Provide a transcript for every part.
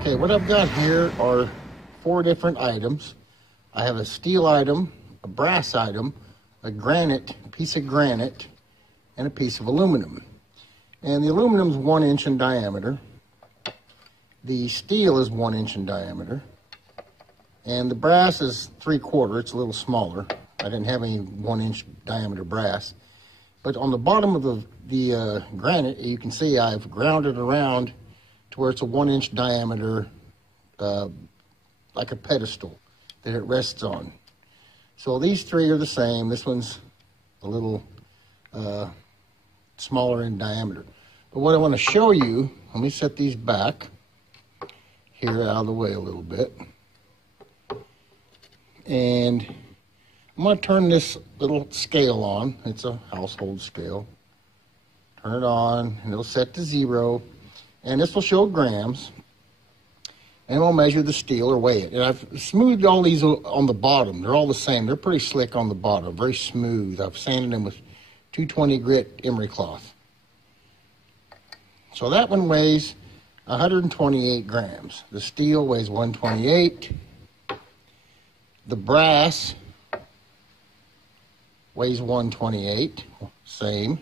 Okay, what I've got here are 4 different items. I have a steel item, a brass item, a piece of granite, and a piece of aluminum. And the aluminum is 1 inch in diameter. The steel is 1 inch in diameter. And the brass is 3/4, it's a little smaller. I didn't have any 1 inch diameter brass. But on the bottom of the granite, you can see I've grounded around to where it's a 1 inch diameter, like a pedestal that it rests on. So these 3 are the same. This one's a little smaller in diameter. But what I want to show you, let me set these back here out of the way a little bit. And I'm going to turn this little scale on. It's a household scale. Turn it on, and it'll set to 0. And this will show grams. And we'll measure the steel or weigh it. And I've smoothed all these on the bottom. They're all the same. They're pretty slick on the bottom, very smooth. I've sanded them with 220 grit emery cloth. So that one weighs 128 grams. The steel weighs 128. The brass weighs 128, same.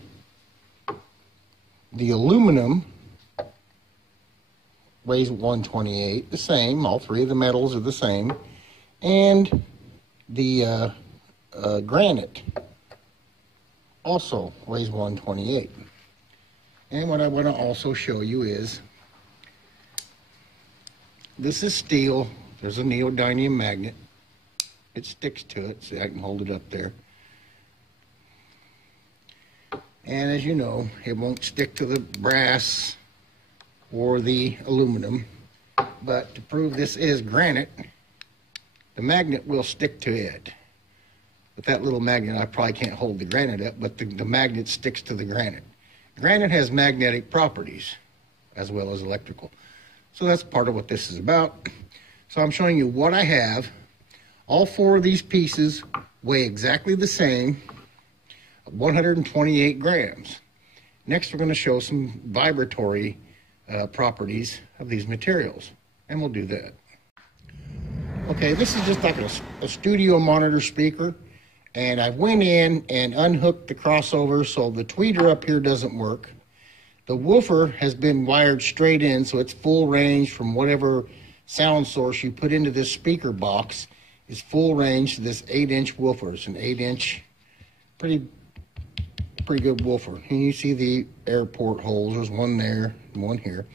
The aluminum weighs 128, the same. All 3 of the metals are the same. And the granite also weighs 128. And what I want to also show you is, this is steel. There's a neodymium magnet. It sticks to it, so I can hold it up there. And as you know, it won't stick to the brass or the aluminum. But to prove this is granite, the magnet will stick to it. With that little magnet, I probably can't hold the granite up, but the magnet sticks to the granite. Granite has magnetic properties as well as electrical. So that's part of what this is about. So I'm showing you what I have. All 4 of these pieces weigh exactly the same, 128 grams. Next, we're going to show some vibratory properties of these materials, and we'll do that. Okay, this is just like a studio monitor speaker, and I went in and unhooked the crossover so the tweeter up here doesn't work. The woofer has been wired straight in, so it's full range from whatever sound source you put into this speaker box. Is full range to this 8-inch woofer. It's an 8-inch, pretty good woofer. And you see the airport holes. There's one there and one here.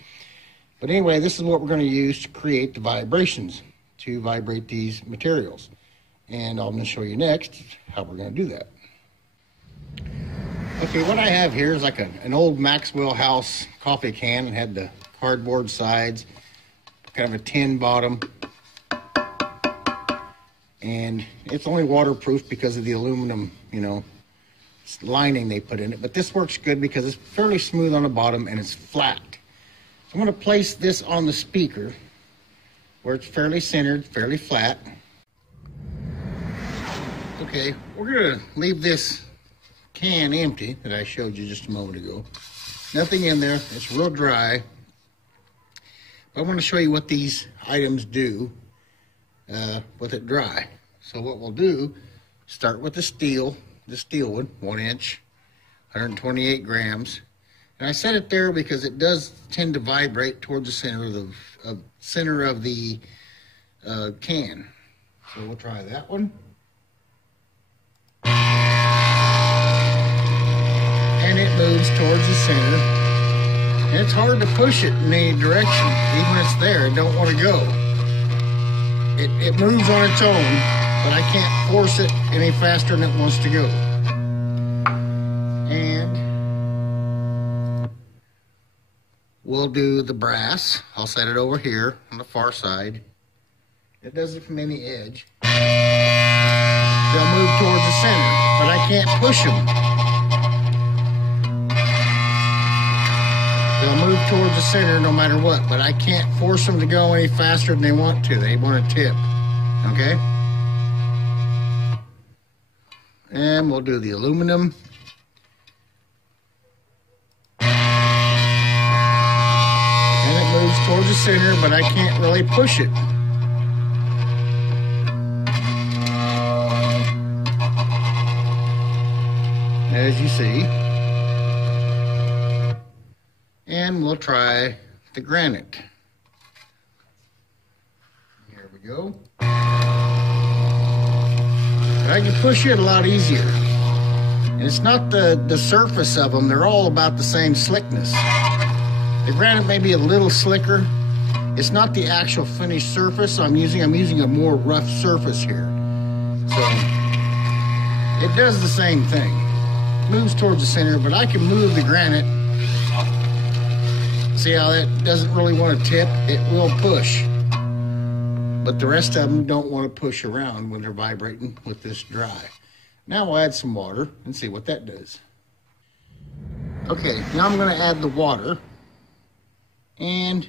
But anyway, this is what we're going to use to create the vibrations, to vibrate these materials. And I'm going to show you next how we're going to do that. Okay, what I have here is like an old Maxwell House coffee can. It had the cardboard sides, kind of a tin bottom. And it's only waterproof because of the aluminum, lining they put in it. But this works good because it's fairly smooth on the bottom and it's flat. So I'm going to place this on the speaker where it's fairly centered, fairly flat. Okay, we're going to leave this can empty that I showed you just a moment ago. Nothing in there. It's real dry. But I want to show you what these items do with it dry. So what we'll do, start with the steel one, 1 inch, 128 grams. And I set it there because it does tend to vibrate towards the center of the can. So we'll try that one. And it moves towards the center. And it's hard to push it in any direction. Even when it's there, it don't want to go. It moves on its own, but I can't force it any faster than it wants to go. And we'll do the brass. I'll set it over here on the far side. It does it from any edge. They'll move towards the center, but I can't push them. They'll move towards the center no matter what, but I can't force them to go any faster than they want to. They want to tip, okay? And we'll do the aluminum. And it moves towards the center, but I can't really push it. As you see. And we'll try the granite. Here we go. But I can push it a lot easier. And it's not the surface of them. They're all about the same slickness. The granite may be a little slicker. It's not the actual finished surface I'm using a more rough surface here. So it does the same thing. It moves towards the center, but I can move the granite. See how that doesn't really want to tip? It will push. But the rest of them don't want to push around when they're vibrating with this dry. Now we'll add some water and see what that does. Okay, now I'm going to add the water. And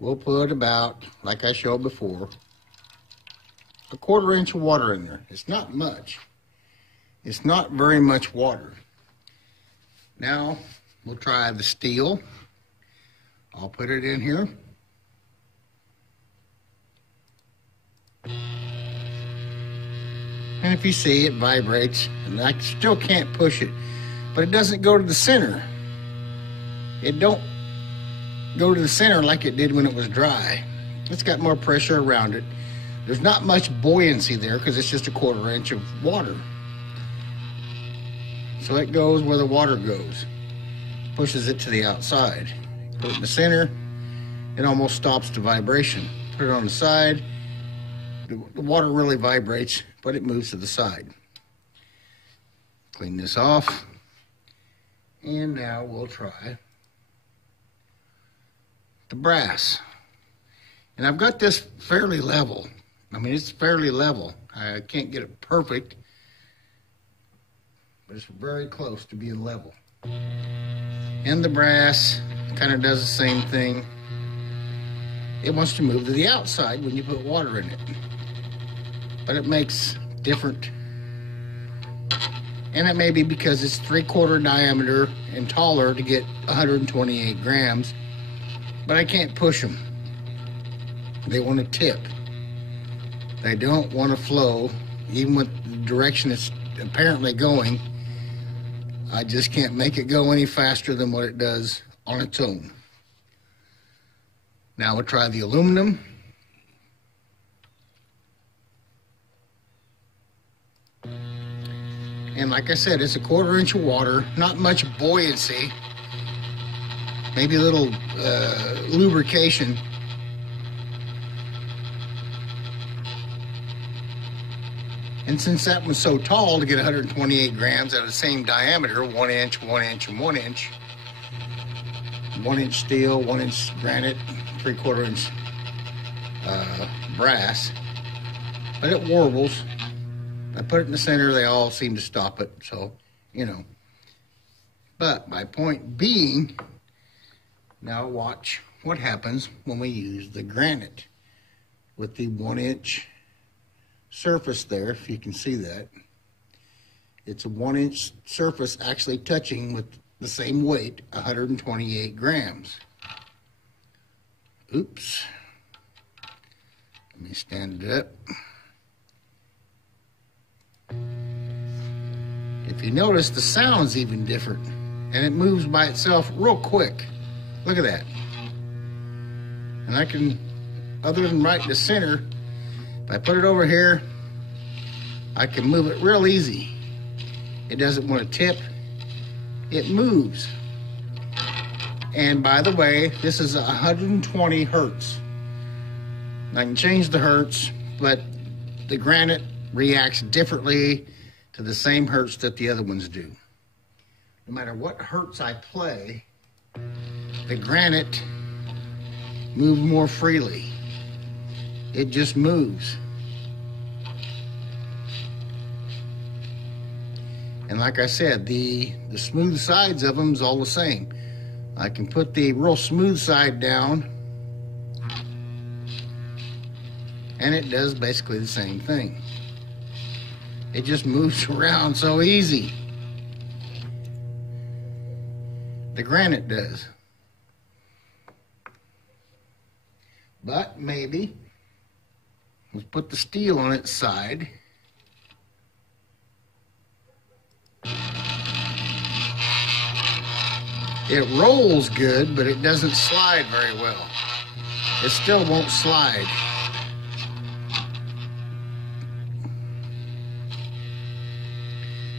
we'll put about, like I showed before, a 1/4 inch of water in there. It's not much. It's not very much water. Now we'll try the steel. I'll put it in here. And if you see, it vibrates, and I still can't push it. But it doesn't go to the center. It don't go to the center like it did when it was dry. It's got more pressure around it. There's not much buoyancy there because it's just a 1/4 inch of water. So it goes where the water goes. Pushes it to the outside. Put it in the center, it almost stops the vibration. Put it on the side, the water really vibrates, but it moves to the side. Clean this off. And now we'll try the brass. And I've got this fairly level. I mean, it's fairly level. I can't get it perfect, but it's very close to being level. And the brass kind of does the same thing. It wants to move to the outside when you put water in it. But it makes different. And it may be because it's 3/4 diameter and taller to get 128 grams. But I can't push them. They want to tip. They don't want to flow, even with the direction it's apparently going. I just can't make it go any faster than what it does on its own. Now we'll try the aluminum. And like I said, it's a 1/4 inch of water, not much buoyancy, maybe a little lubrication. And since that one's so tall, to get 128 grams out of the same diameter, 1 inch, 1 inch, and 1 inch, 1 inch steel, 1 inch granite, 3/4 inch brass, but it warbles. I put it in the center, they all seem to stop it, so, you know. But my point being, now watch what happens when we use the granite with the 1 inch surface there, if you can see that. It's a 1 inch surface actually touching with the same weight, 128 grams. Oops. Let me stand it up. If you notice, the sound's even different, and it moves by itself real quick. Look at that. And I can, other than right in the center, if I put it over here, I can move it real easy. It doesn't want to tip. It moves. And by the way, this is 120 hertz. I can change the hertz, but the granite reacts differently to the same hertz that the other ones do. No matter what hertz I play, the granite moves more freely. It just moves. And like I said, the smooth sides of them is all the same. I can put the real smooth side down, and it does basically the same thing. It just moves around so easy. The granite does. but maybe. Let's put the steel on its side. It rolls good, but it doesn't slide very well. It still won't slide.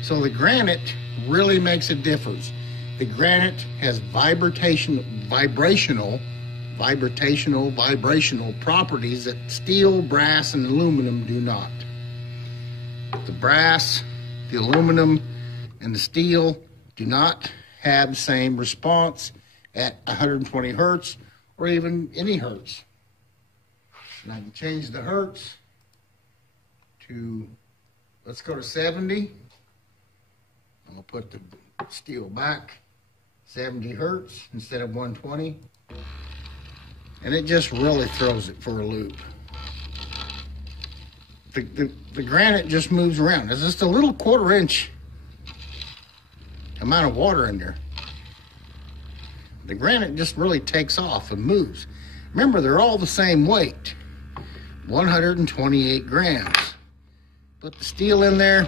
So the granite really makes a difference. The granite has vibrational properties that steel, brass, and aluminum do not. The brass, the aluminum, and the steel do not have the same response at 120 hertz or even any hertz. And I can change the hertz to, let's go to 70. I'm going to put the steel back 70 hertz instead of 120. And it just really throws it for a loop. The granite just moves around. There's just a little 1/4 inch amount of water in there. The granite just really takes off and moves. Remember, they're all the same weight, 128 grams. Put the steel in there.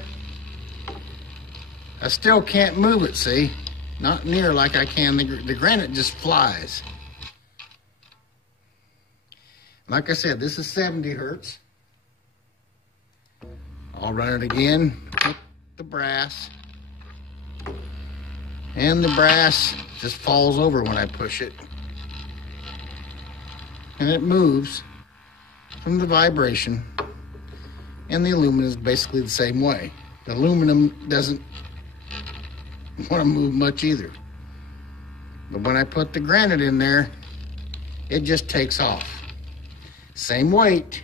I still can't move it, see? Not near like I can. The granite just flies. Like I said, this is 70 hertz. I'll run it again with the brass. And the brass just falls over when I push it. And it moves from the vibration. And the aluminum is basically the same way. The aluminum doesn't want to move much either. But when I put the granite in there, it just takes off. Same weight,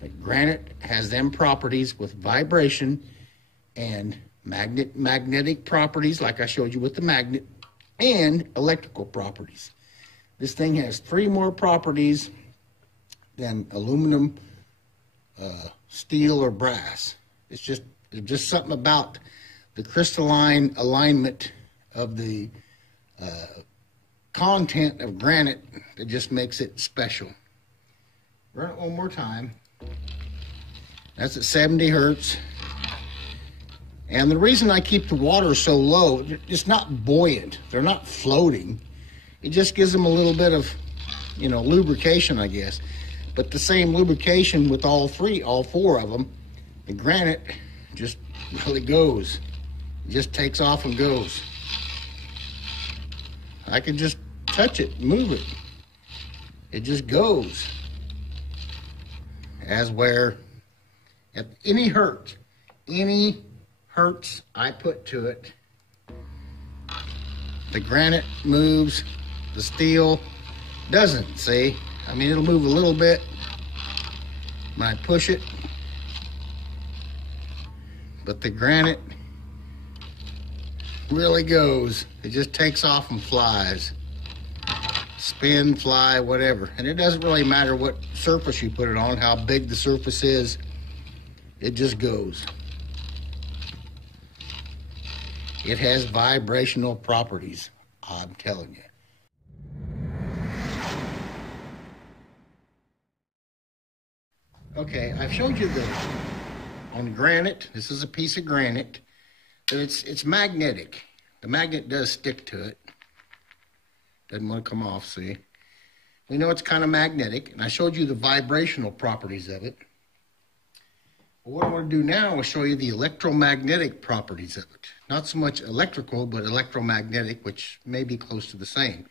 but granite has them properties with vibration and magnetic properties, like I showed you with the magnet, and electrical properties. This thing has 3 more properties than aluminum, steel, or brass. It's just something about the crystalline alignment of the content of granite that just makes it special. Run it one more time. That's at 70 hertz. And the reason I keep the water so low, it's not buoyant. They're not floating. It just gives them a little bit of, lubrication, I guess. But the same lubrication with all 4 of them, the granite just really goes. It just takes off and goes. I can just touch it, move it. It just goes. As where at any hertz I put to it, the granite moves, the steel doesn't, see? I mean, it'll move a little bit when I push it, but the granite really goes. It just takes off and flies. Spin, fly, whatever. And it doesn't really matter what surface you put it on, how big the surface is. It just goes. It has vibrational properties, I'm telling you. Okay, I've showed you on granite, this is a piece of granite, that it's magnetic. The magnet does stick to it. Doesn't want to come off, see? We know it's kind of magnetic, and I showed you the vibrational properties of it. But what I want to do now is show you the electromagnetic properties of it. Not so much electrical, but electromagnetic, which may be close to the same.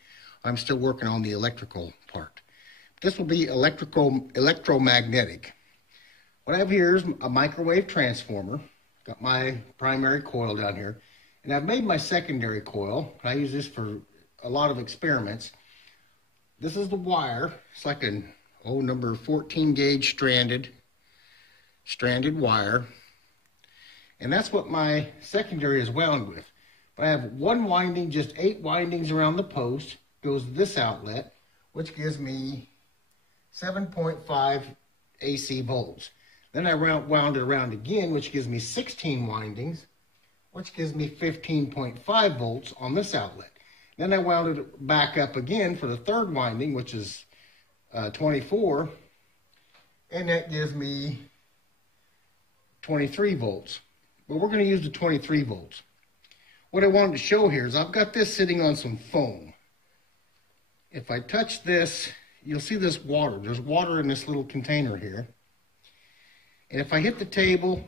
I'm still working on the electrical part. This will be electromagnetic. What I have here is a microwave transformer. Got my primary coil down here. And I've made my secondary coil. I use this for a lot of experiments. This is the wire. It's like an number 14 gauge stranded wire. And that's what my secondary is wound with. But I have one winding, just 8 windings around the post, goes to this outlet, which gives me 7.5 AC volts. Then I wound it around again, which gives me 16 windings, which gives me 15.5 volts on this outlet. Then I wound it back up again for the 3rd winding, which is 24, and that gives me 23 volts. But we're going to use the 23 volts. What I wanted to show here is I've got this sitting on some foam. If I touch this, you'll see this water. There's water in this little container here. And if I hit the table,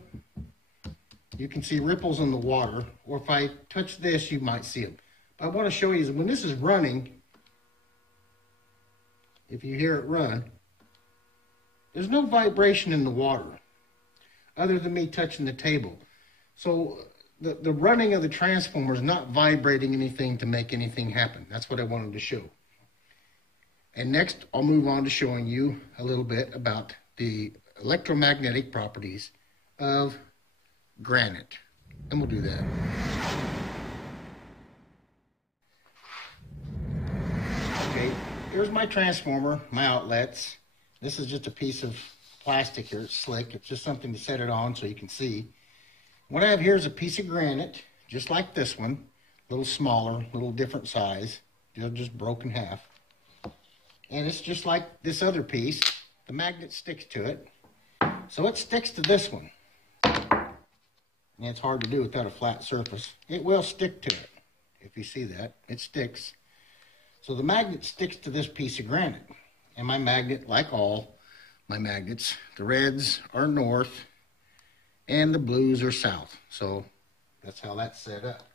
you can see ripples in the water. Or if I touch this, you might see them. But I want to show you is when this is running, if you hear it run, there's no vibration in the water other than me touching the table. So the running of the transformer is not vibrating anything to make anything happen. That's what I wanted to show. And next, I'll move on to showing you a little bit about the electromagnetic properties of granite. And we'll do that. Okay, here's my transformer, my outlets. This is just a piece of plastic here. It's slick. It's just something to set it on so you can see. What I have here is a piece of granite, just like this one, a little smaller, a little different size, just broken half. And it's just like this other piece. The magnet sticks to it. So it sticks to this one. And it's hard to do without a flat surface. It will stick to it. If you see that, it sticks. So the magnet sticks to this piece of granite. And my magnet, like all my magnets, the reds are north and the blues are south. So that's how that's set up.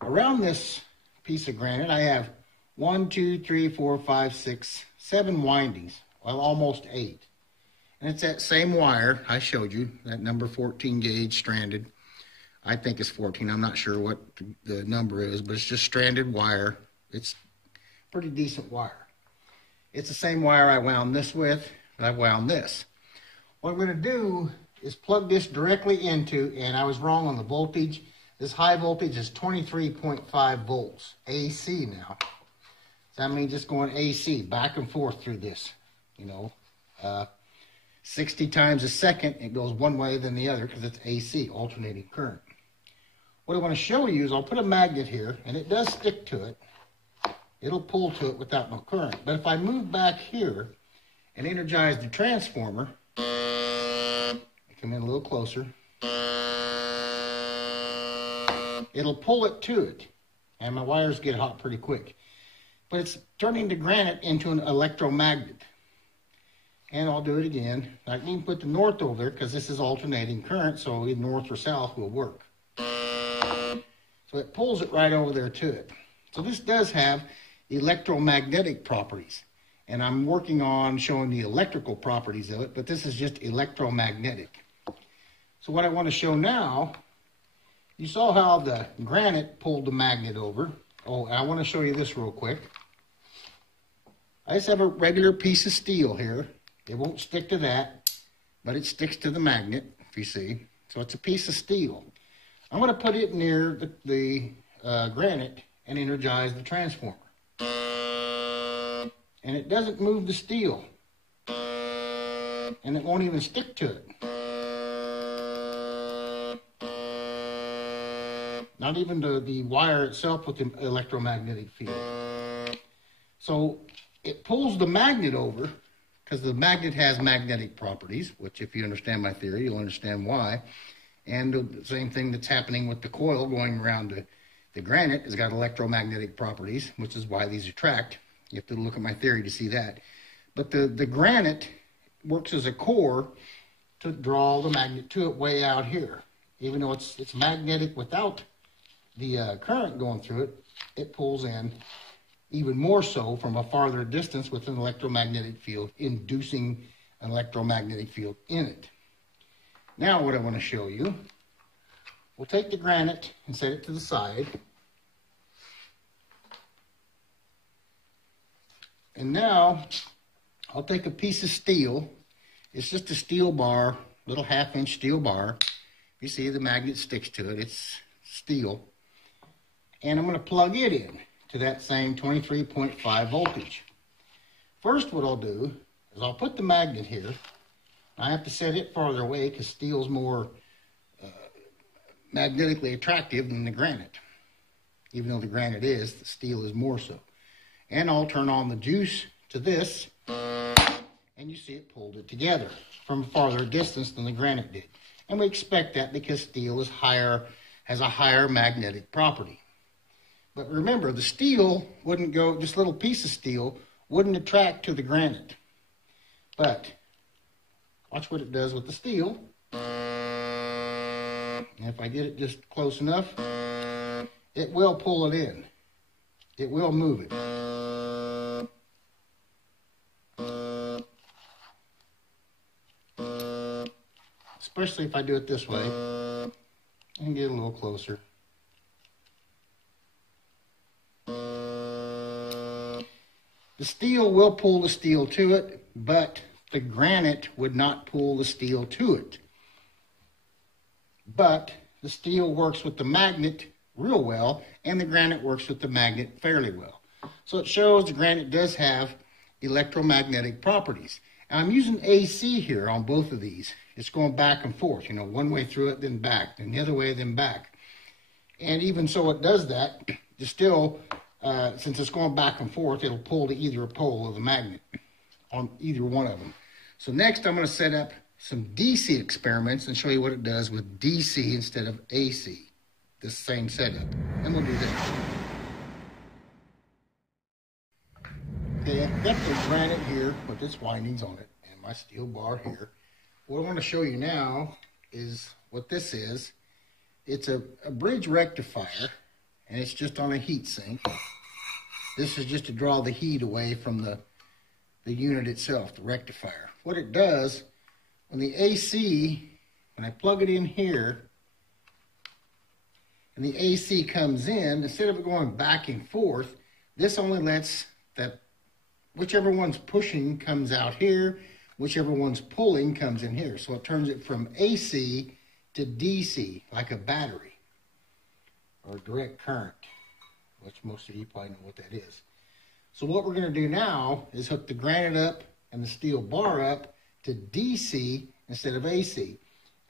Around this piece of granite, I have 1, 2, 3, 4, 5, 6, 7 windings. Well, almost 8. And it's that same wire I showed you, that number 14 gauge stranded. I think it's 14. I'm not sure what the number is, but it's just stranded wire. It's pretty decent wire. It's the same wire I wound this with, but I wound this. What I'm going to do is plug this directly into, and I was wrong on the voltage. This high voltage is 23.5 volts, AC now. So that means just going AC, back and forth through this, 60 times a second, it goes one way then the other because it's AC, alternating current. What I want to show you is I'll put a magnet here, and it does stick to it. It'll pull to it without no current. But if I move back here and energize the transformer, come in a little closer, it'll pull it to it. And my wires get hot pretty quick. But it's turning the granite into an electromagnet. And I'll do it again. I can even put the north over there because this is alternating current, so either north or south will work. So it pulls it right over there to it. So this does have electromagnetic properties. And I'm working on showing the electrical properties of it, but this is just electromagnetic. So what I want to show now, you saw how the granite pulled the magnet over. Oh, I want to show you this real quick. I just have a regular piece of steel here. It won't stick to that, but it sticks to the magnet, if you see. So it's a piece of steel. I'm going to put it near the granite and energize the transformer. And it doesn't move the steel. And it won't even stick to it. Not even the wire itself with the electromagnetic field. So it pulls the magnet over because the magnet has magnetic properties, which if you understand my theory, you'll understand why. And the same thing that's happening with the coil going around the granite has got electromagnetic properties, which is why these attract. You have to look at my theory to see that. But the granite works as a core to draw the magnet to it way out here. Even though it's magnetic without the current going through it, it pulls in even more so from a farther distance with an electromagnetic field, inducing an electromagnetic field in it. Now what I want to show you, we'll take the granite and set it to the side. And now I'll take a piece of steel. It's just a steel bar, little 1/2-inch steel bar. You see the magnet sticks to it. It's steel. And I'm going to plug it in to that same 23.5 voltage. First what I'll do is I'll put the magnet here. I have to set it farther away because steel's more magnetically attractive than the granite. Even though the granite is, the steel is more so. And I'll turn on the juice to this. And and you see it pulled it together from a farther distance than the granite did. And we expect that because steel is has a higher magnetic property. But remember, the steel wouldn't go, this little piece of steel wouldn't attract to the granite. But watch what it does with the steel. And if I get it just close enough, it will pull it in. It will move it. Especially if I do it this way and get a little closer. The steel will pull the steel to it, but the granite would not pull the steel to it. But the steel works with the magnet real well, and the granite works with the magnet fairly well. So it shows the granite does have electromagnetic properties. And I'm using AC here on both of these. It's going back and forth, you know, one way through it, then back, then the other way, then back. And even so it does that, the still, since it's going back and forth, it'll pull to either pole of the magnet on either one of them. So next I'm going to set up some DC experiments and show you what it does with DC instead of AC. This same setup. And we'll do that. Okay, I've got the granite here with its windings on it and my steel bar here. What I want to show you now is what this is. It's a bridge rectifier, and it's just on a heat sink. This is just to draw the heat away from the unit itself, the rectifier. What it does, when the AC, when I plug it in here, and the AC comes in, instead of it going back and forth, this only lets that whichever one's pushing comes out here, whichever one's pulling comes in here. So it turns it from AC to DC, like a battery or direct current, which most of you probably know what that is. So what we're going to do now is hook the granite up and the steel bar up to DC instead of AC.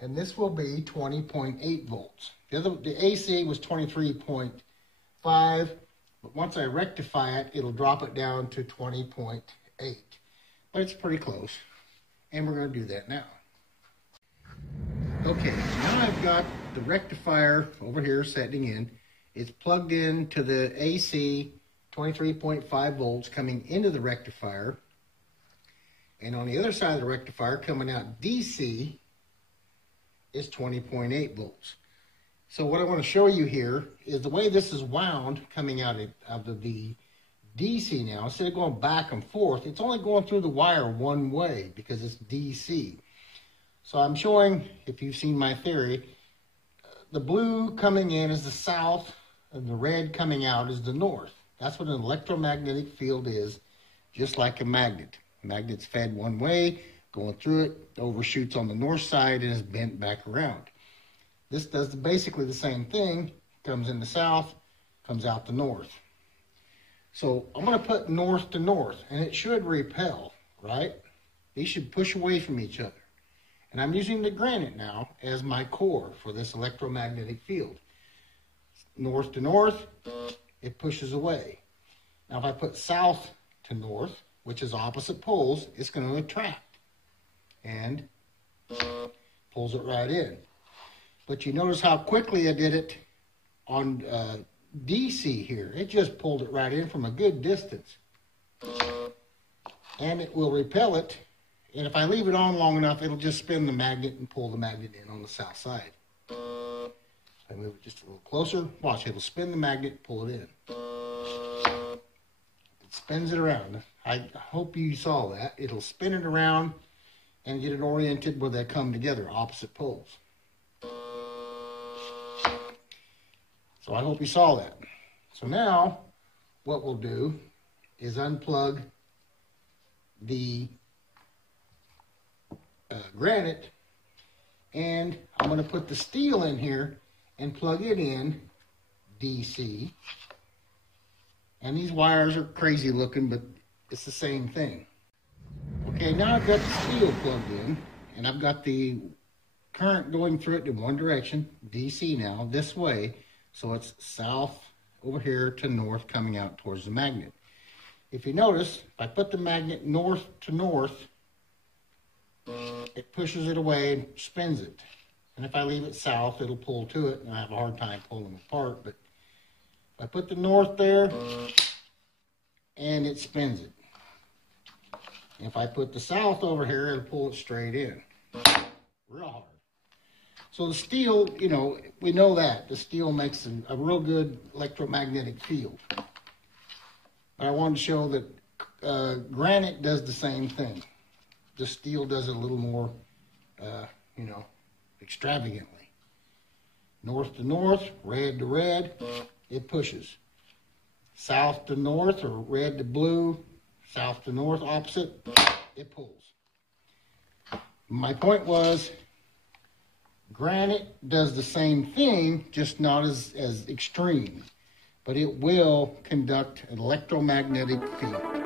And this will be 20.8 volts. The AC was 23.5, but once I rectify it, it'll drop it down to 20.8. But it's pretty close, and we're going to do that now. Okay, now I've got the rectifier over here setting in. It's plugged in to the AC 23.5 volts coming into the rectifier. And on the other side of the rectifier coming out DC is 20.8 volts. So what I want to show you here is the way this is wound coming out of the DC now. Instead of going back and forth, it's only going through the wire one way because it's DC. So I'm showing, if you've seen my theory, the blue coming in is the south and the red coming out is the north. That's what an electromagnetic field is, just like a magnet. A magnet's fed one way, going through it, overshoots on the north side and is bent back around. This does basically the same thing, comes in the south, comes out the north. So I'm going to put north to north, and it should repel, right? These should push away from each other. And I'm using the granite now as my core for this electromagnetic field. North to north, it pushes away. Now if I put south to north, which is opposite poles, it's going to attract and pulls it right in. But you notice how quickly I did it on DC here. It just pulled it right in from a good distance. And it will repel it. And if I leave it on long enough, it'll just spin the magnet and pull the magnet in on the south side. If I move it just a little closer, watch, it'll spin the magnet, pull it in. It spins it around. I hope you saw that. It'll spin it around and get it oriented where they come together, opposite poles. So I hope you saw that. So now, what we'll do is unplug the granite, and I'm going to put the steel in here and plug it in DC. And these wires are crazy looking, but it's the same thing. Okay, now I've got the steel plugged in, and I've got the current going through it in one direction, DC now, this way. So it's south over here to north coming out towards the magnet. If you notice, if I put the magnet north to north, it pushes it away and spins it. And if I leave it south, it'll pull to it, and I have a hard time pulling them apart. But if I put the north there, and it spins it. And if I put the south over here, it'll pull it straight in. Real hard. So the steel, you know, we know that. The steel makes a real good electromagnetic field. But I wanted to show that granite does the same thing. The steel does it a little more, you know, extravagantly. North to north, red to red, it pushes. South to north, or red to blue, south to north, opposite, it pulls. My point was, granite does the same thing, just not as extreme, but it will conduct an electromagnetic field.